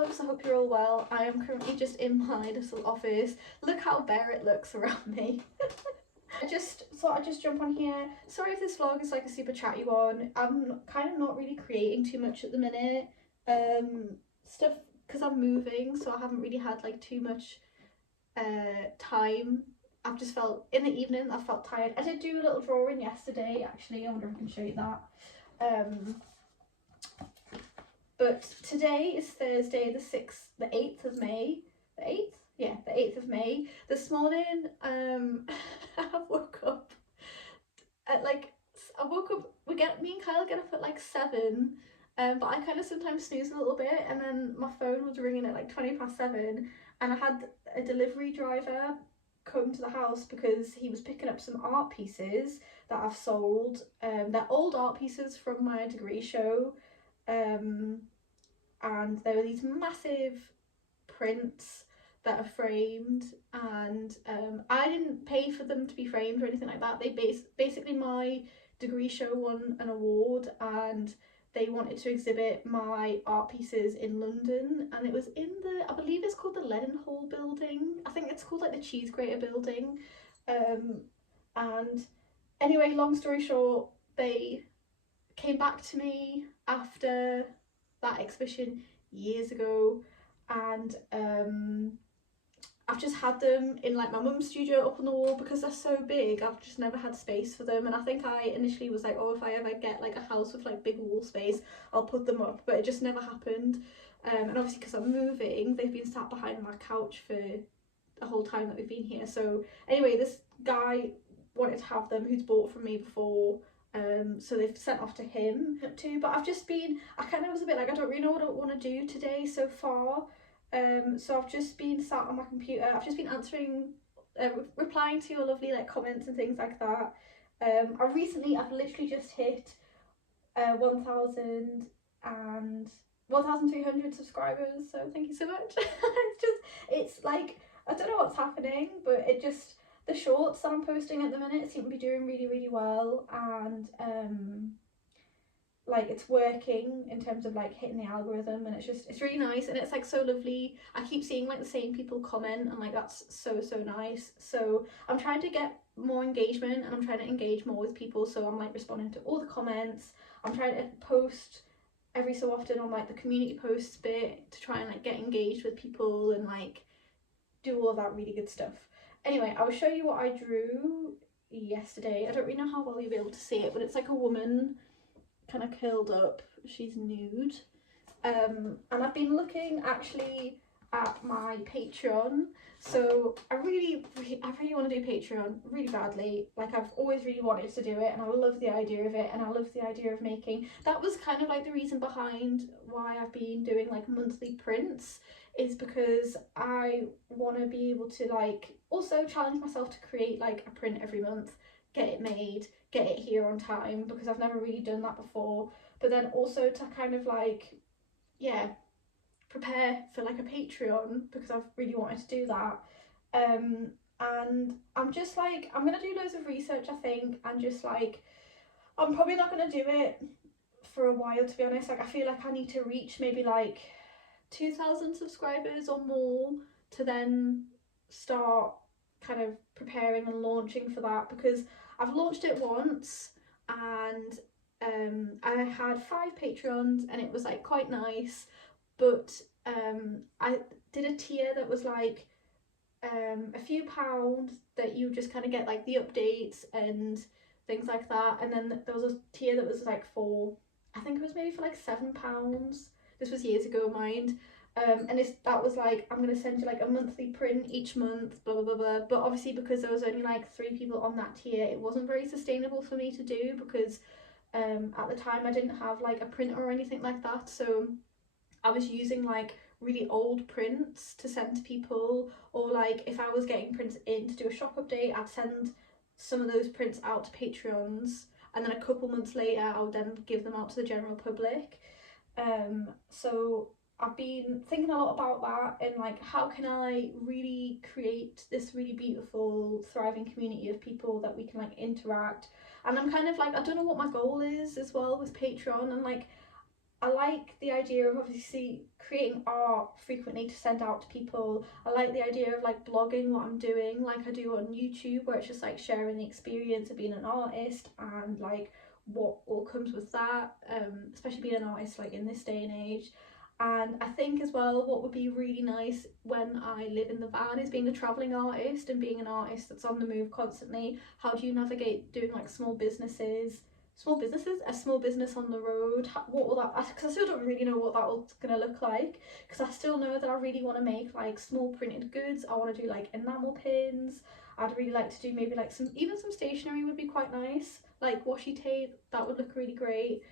loves, I hope you're all well. I am currently just in my little office. Look how bare it looks around me. I just thought I'd just jump on here. Sorry if this vlog is like a super chatty one. I'm kind of not really creating too much at the minute. Stuff because I'm moving, so I haven't really had like too much time. I've just felt in the evening I felt tired. I did do a little drawing yesterday actually. I wonder if I can show you that. But today is Thursday the 8th of May. The 8th? Yeah, the 8th of May. This morning, I woke up at like, me and Kyle get up at like 7, but I kind of sometimes snooze a little bit, and then my phone was ringing at like 7:20, and I had a delivery driver come to the house because he was picking up some art pieces that I've sold. They're old art pieces from my degree show. And there were these massive prints that are framed, and I didn't pay for them to be framed or anything like that. They basically my degree show won an award, and they wanted to exhibit my art pieces in London, and it was in I believe it's called the Leadenhall building. I think it's called like the Cheese Grater building. And anyway, long story short, they came back to me after that exhibition years ago, and I've just had them in like my mum's studio up on the wall because they're so big. I've just never had space for them, and I think I initially was like, oh, if I ever get like a house with like big wall space, I'll put them up, but it just never happened. And obviously because I'm moving, they've been sat behind my couch for the whole time that we've been here. So anyway, this guy wanted to have them who's bought from me before, so they've sent off to him too. But I kind of was a bit like, I don't really know what I want to do today so far. So I've just been sat on my computer. I've just been answering, replying to your lovely like comments and things like that. I've literally just hit 1,300 subscribers, so thank you so much. it's like, I don't know what's happening, but the shorts that I'm posting at the minute seem to be doing really, really well, and like it's working in terms of like hitting the algorithm, and it's really nice, and it's like so lovely. I keep seeing like the same people comment, and like that's so nice. So I'm trying to get more engagement, and I'm trying to engage more with people, so I'm like responding to all the comments. I'm trying to post every so often on like the community posts bit to try and like get engaged with people and like do all of that really good stuff. Anyway, I'll show you what I drew yesterday. I don't really know how well you'll be able to see it, but it's like a woman kind of curled up. She's nude. And I've been looking actually at my Patreon. So I really want to do Patreon really badly. Like I've always really wanted to do it, and I love the idea of it, and I love the idea of making. That was kind of like the reason behind why I've been doing like monthly prints, is because I want to be able to like also challenge myself to create like a print every month, get it made, get it here on time, because I've never really done that before. But then also to kind of like, yeah, prepare for like a Patreon, because I've really wanted to do that. And I'm just like, I'm gonna do loads of research, I think, and just like, I'm probably not gonna do it for a while, to be honest. Like I feel like I need to reach maybe like 2,000 subscribers or more to then start kind of preparing and launching for that, because I've launched it once, and I had 5 Patreons, and it was like quite nice, but I did a tier that was like a few pounds that you just kind of get like the updates and things like that, and then there was a tier that was like I think it was maybe for like £7. This was years ago, mind. And that was like, I'm gonna send you like a monthly print each month, blah blah blah blah. But obviously because there was only like 3 people on that tier, it wasn't very sustainable for me to do, because at the time I didn't have like a printer or anything like that, so I was using like really old prints to send to people, or like if I was getting prints in to do a shop update, I'd send some of those prints out to Patreons, and then a couple months later I would then give them out to the general public. So I've been thinking a lot about that, and like how can I really create this really beautiful thriving community of people that we can like interact. And I'm kind of like, I don't know what my goal is as well with Patreon, and like I like the idea of obviously creating art frequently to send out to people. I like the idea of like blogging what I'm doing, like I do on YouTube, where it's just like sharing the experience of being an artist and like what all comes with that, especially being an artist like in this day and age. And I think as well, what would be really nice when I live in the van is being a traveling artist and being an artist that's on the move constantly. How do you navigate doing like a small business on the road? What will that, because I still don't really know what that was gonna look like, because I still know that I really want to make like small printed goods. I want to do like enamel pins. I'd really like to do maybe like some stationery would be quite nice, like washi tape. That would look really great.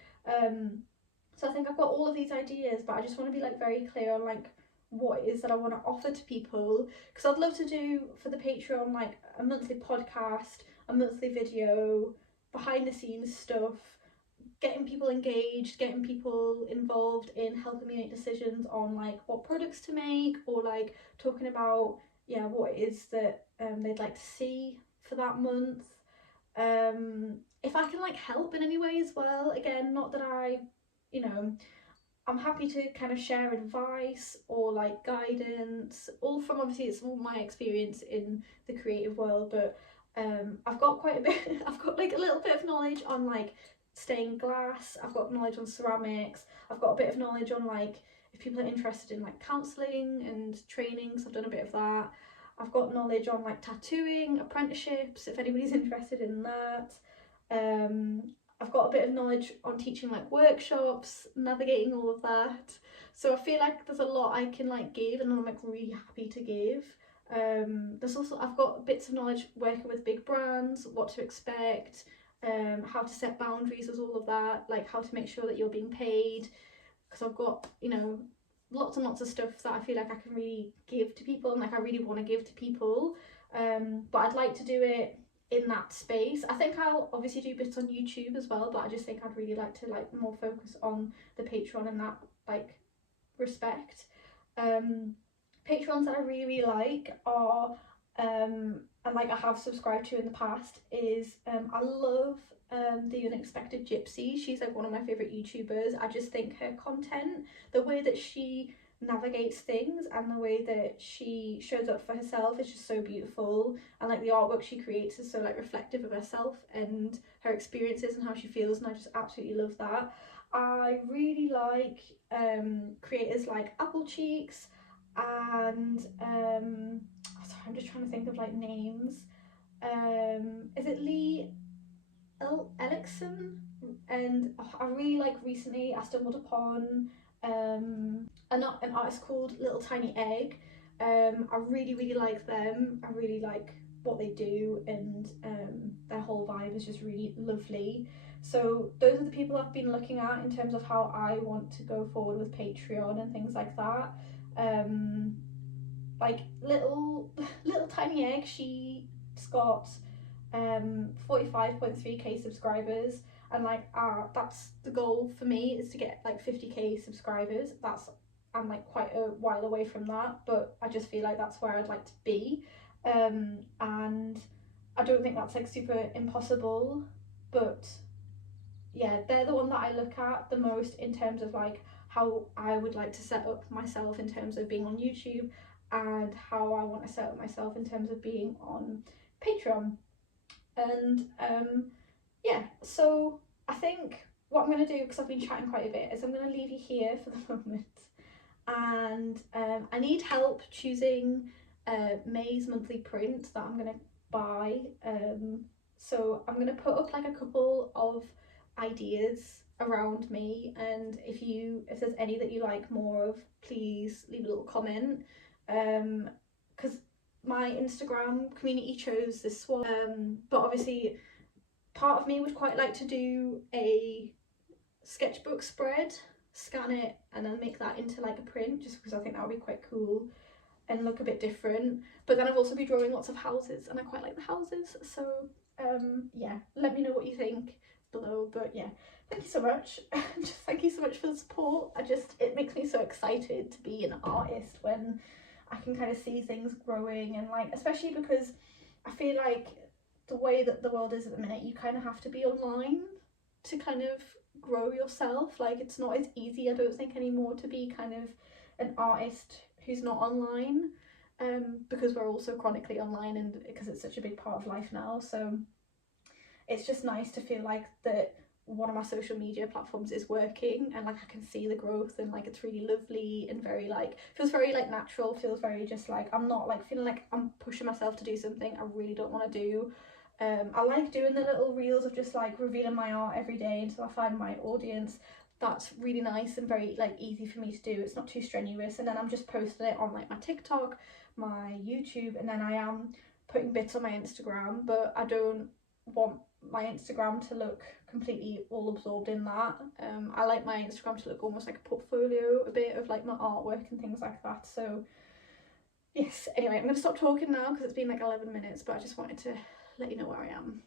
So I think I've got all of these ideas, but I just want to be like very clear on like what it is that I want to offer to people, because I'd love to do for the Patreon like a monthly podcast, a monthly video, behind the scenes stuff, getting people engaged, getting people involved in helping me make decisions on like what products to make, or like talking about what it is that they'd like to see for that month. If I can like help in any way as well, again, not that I, you know, I'm happy to kind of share advice or like guidance, all from obviously it's all my experience in the creative world, but I've got quite a bit, I've got like a little bit of knowledge on like stained glass, I've got knowledge on ceramics, I've got a bit of knowledge on like if people are interested in like counselling and trainings, I've done a bit of that. I've got knowledge on like tattooing, apprenticeships, if anybody's interested in that. Um, I've got a bit of knowledge on teaching like workshops, navigating all of that. So I feel like there's a lot I can like give, and I'm like really happy to give. There's also, I've got bits of knowledge working with big brands, what to expect, how to set boundaries with all of that, like how to make sure that you're being paid, because I've got, you know, lots and lots of stuff that I feel like I can really give to people, and like I really want to give to people. But I'd like to do it in that space. I think I'll obviously do bits on YouTube as well, but I just think I'd really like to like more focus on the Patreon in that like respect. Patrons that I really like are and like I have subscribed to in the past is I love the Unexpected Gypsy. She's like one of my favorite YouTubers. I just think her content, the way that she navigates things and the way that she shows up for herself is just so beautiful, and like the artwork she creates is so like reflective of herself and her experiences and how she feels, and I just absolutely love that. I really like creators like Apple Cheeks and sorry, I'm just trying to think of like names. Is it Lee Elixon? And I really like, recently I stumbled upon an artist called Little Tiny Egg. I really like them. I really like what they do, and their whole vibe is just really lovely. So those are the people I've been looking at in terms of how I want to go forward with Patreon and things like that. Like little tiny egg, she's got 45.3k subscribers, and like that's the goal for me, is to get like 50k subscribers. I'm like quite a while away from that, but I just feel like that's where I'd like to be. And I don't think that's like super impossible, but yeah, they're the one that I look at the most in terms of like how I would like to set up myself in terms of being on YouTube, and how I want to set up myself in terms of being on Patreon. And yeah, so I think what I'm going to do, because I've been chatting quite a bit, is I'm going to leave you here for the moment, and I need help choosing May's monthly print that I'm going to buy. So I'm going to put up like a couple of ideas around me, and if there's any that you like more of, please leave a little comment, because my Instagram community chose this one, but obviously part of me would quite like to do a sketchbook spread, scan it and then make that into like a print, just because I think that would be quite cool and look a bit different. But then I've also been drawing lots of houses, and I quite like the houses, so yeah, let me know what you think below. But yeah, thank you so much. Just thank you so much for the support. It makes me so excited to be an artist when I can kind of see things growing, and like, especially because I feel like the way that the world is at the minute, you kind of have to be online to kind of grow yourself. Like it's not as easy, I don't think, anymore to be kind of an artist who's not online, because we're also chronically online and because it's such a big part of life now. So it's just nice to feel like that one of my social media platforms is working, and like I can see the growth, and like it's really lovely and very like feels very like natural, feels very just like I'm not like feeling like I'm pushing myself to do something I really don't want to do. I like doing the little reels of just like revealing my art every day until I find my audience. That's really nice and very like easy for me to do. It's not too strenuous, and then I'm just posting it on like my TikTok, my YouTube, and then I am putting bits on my Instagram, but I don't want my Instagram to look completely all absorbed in that. I like my Instagram to look almost like a portfolio a bit of like my artwork and things like that. So yes, anyway, I'm going to stop talking now because it's been like 11 minutes, but I just wanted to let you know where I am.